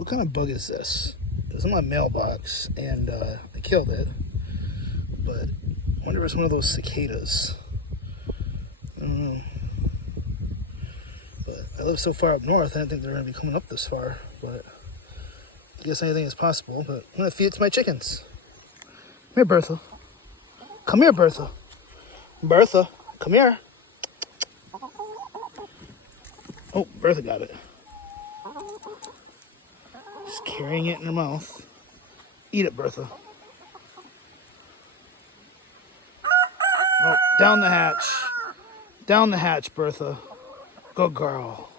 What kind of bug is this? It was in my mailbox and I killed it. But I wonder if it's one of those cicadas. I don't know. But I live so far up north, I didn't think they were going to be coming up this far. But I guess anything is possible. But I'm going to feed it to my chickens. Come here, Bertha. Come here, Bertha. Bertha, come here. Oh, Bertha got it. Just carrying it in her mouth. Eat it, Bertha. Oh, down the hatch. Down the hatch, Bertha. Good girl.